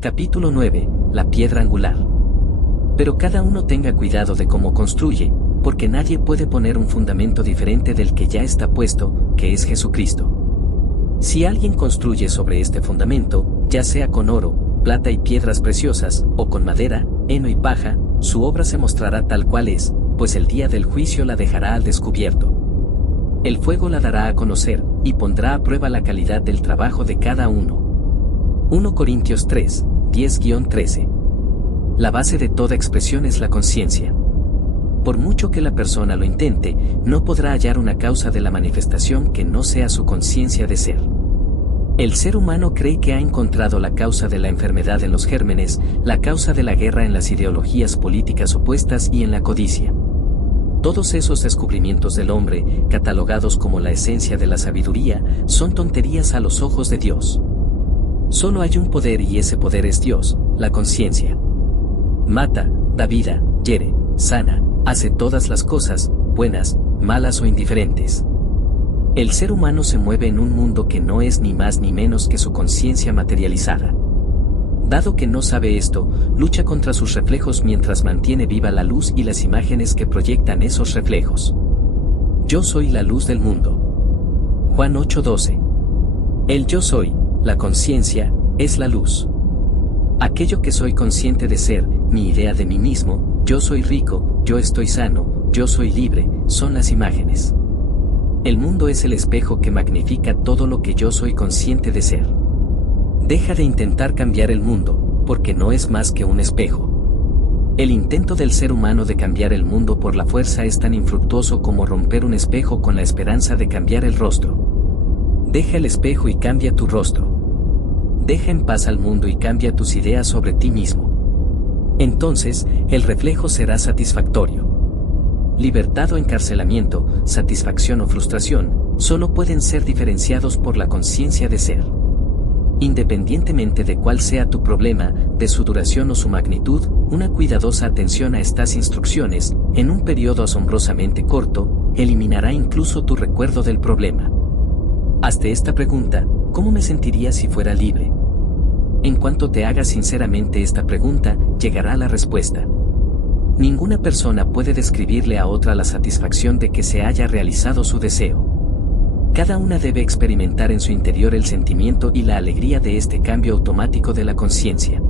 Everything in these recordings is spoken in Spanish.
Capítulo 9. La piedra angular. Pero cada uno tenga cuidado de cómo construye, porque nadie puede poner un fundamento diferente del que ya está puesto, que es Jesucristo. Si alguien construye sobre este fundamento, ya sea con oro, plata y piedras preciosas, o con madera, heno y paja, su obra se mostrará tal cual es, pues el día del juicio la dejará al descubierto. El fuego la dará a conocer, y pondrá a prueba la calidad del trabajo de cada uno. 1 Corintios 3, 10-13. La base de toda expresión es la conciencia. Por mucho que la persona lo intente, no podrá hallar una causa de la manifestación que no sea su conciencia de ser. El ser humano cree que ha encontrado la causa de la enfermedad en los gérmenes, la causa de la guerra en las ideologías políticas opuestas y en la codicia. Todos esos descubrimientos del hombre, catalogados como la esencia de la sabiduría, son tonterías a los ojos de Dios. Solo hay un poder y ese poder es Dios, la conciencia. Mata, da vida, hiere, sana, hace todas las cosas, buenas, malas o indiferentes. El ser humano se mueve en un mundo que no es ni más ni menos que su conciencia materializada. Dado que no sabe esto, lucha contra sus reflejos mientras mantiene viva la luz y las imágenes que proyectan esos reflejos. Yo soy la luz del mundo. Juan 8:12. El yo soy, la conciencia, es la luz. Aquello que soy consciente de ser, mi idea de mí mismo, yo soy rico, yo estoy sano, yo soy libre, son las imágenes. El mundo es el espejo que magnifica todo lo que yo soy consciente de ser. Deja de intentar cambiar el mundo, porque no es más que un espejo. El intento del ser humano de cambiar el mundo por la fuerza es tan infructuoso como romper un espejo con la esperanza de cambiar el rostro. Deja el espejo y cambia tu rostro. Deja en paz al mundo y cambia tus ideas sobre ti mismo. Entonces, el reflejo será satisfactorio. Libertad o encarcelamiento, satisfacción o frustración, solo pueden ser diferenciados por la conciencia de ser. Independientemente de cuál sea tu problema, de su duración o su magnitud, una cuidadosa atención a estas instrucciones, en un periodo asombrosamente corto, eliminará incluso tu recuerdo del problema. Hazte esta pregunta: ¿cómo me sentiría si fuera libre? En cuanto te hagas sinceramente esta pregunta, llegará la respuesta. Ninguna persona puede describirle a otra la satisfacción de que se haya realizado su deseo. Cada una debe experimentar en su interior el sentimiento y la alegría de este cambio automático de la conciencia.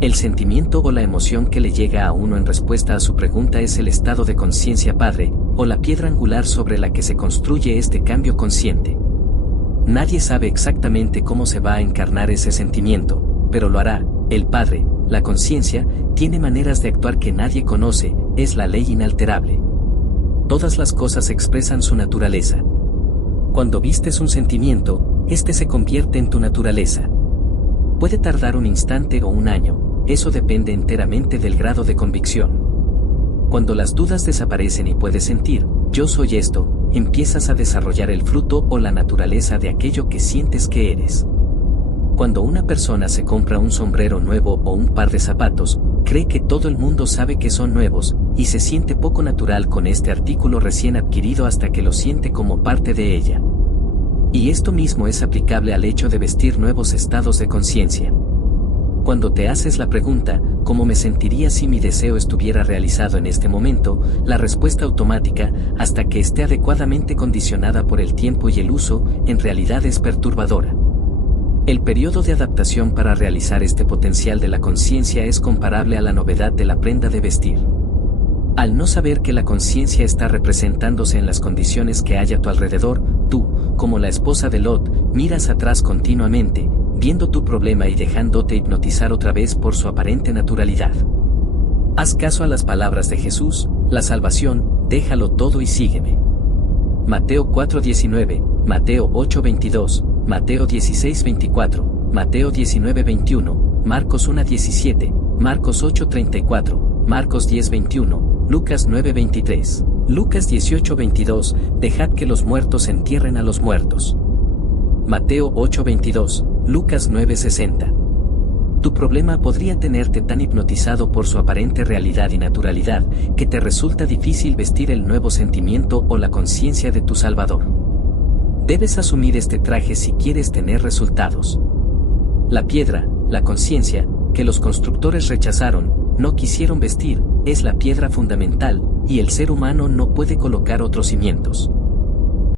El sentimiento o la emoción que le llega a uno en respuesta a su pregunta es el estado de conciencia padre, o la piedra angular sobre la que se construye este cambio consciente. Nadie sabe exactamente cómo se va a encarnar ese sentimiento, pero lo hará. El Padre, la conciencia, tiene maneras de actuar que nadie conoce, es la ley inalterable. Todas las cosas expresan su naturaleza. Cuando vistes un sentimiento, este se convierte en tu naturaleza. Puede tardar un instante o un año, eso depende enteramente del grado de convicción. Cuando las dudas desaparecen y puedes sentir, yo soy esto, empiezas a desarrollar el fruto o la naturaleza de aquello que sientes que eres. Cuando una persona se compra un sombrero nuevo o un par de zapatos, cree que todo el mundo sabe que son nuevos, y se siente poco natural con este artículo recién adquirido hasta que lo siente como parte de ella. Y esto mismo es aplicable al hecho de vestir nuevos estados de conciencia. Cuando te haces la pregunta, ¿cómo me sentiría si mi deseo estuviera realizado en este momento?, la respuesta automática, hasta que esté adecuadamente condicionada por el tiempo y el uso, en realidad es perturbadora. El periodo de adaptación para realizar este potencial de la conciencia es comparable a la novedad de la prenda de vestir. Al no saber que la conciencia está representándose en las condiciones que hay a tu alrededor, tú, como la esposa de Lot, miras atrás continuamente, viendo tu problema y dejándote hipnotizar otra vez por su aparente naturalidad. Haz caso a las palabras de Jesús: la salvación, déjalo todo y sígueme. Mateo 4:19, Mateo 8:22, Mateo 16:24, Mateo 19:21, Marcos 1:17, Marcos 8:34, Marcos 10:21, Lucas 9:23, Lucas 18:22, dejad que los muertos entierren a los muertos. Mateo 8:22, Lucas 9:60. Tu problema podría tenerte tan hipnotizado por su aparente realidad y naturalidad, que te resulta difícil vestir el nuevo sentimiento o la conciencia de tu Salvador. Debes asumir este traje si quieres tener resultados. La piedra, la conciencia, que los constructores rechazaron, no quisieron vestir, es la piedra fundamental, y el ser humano no puede colocar otros cimientos.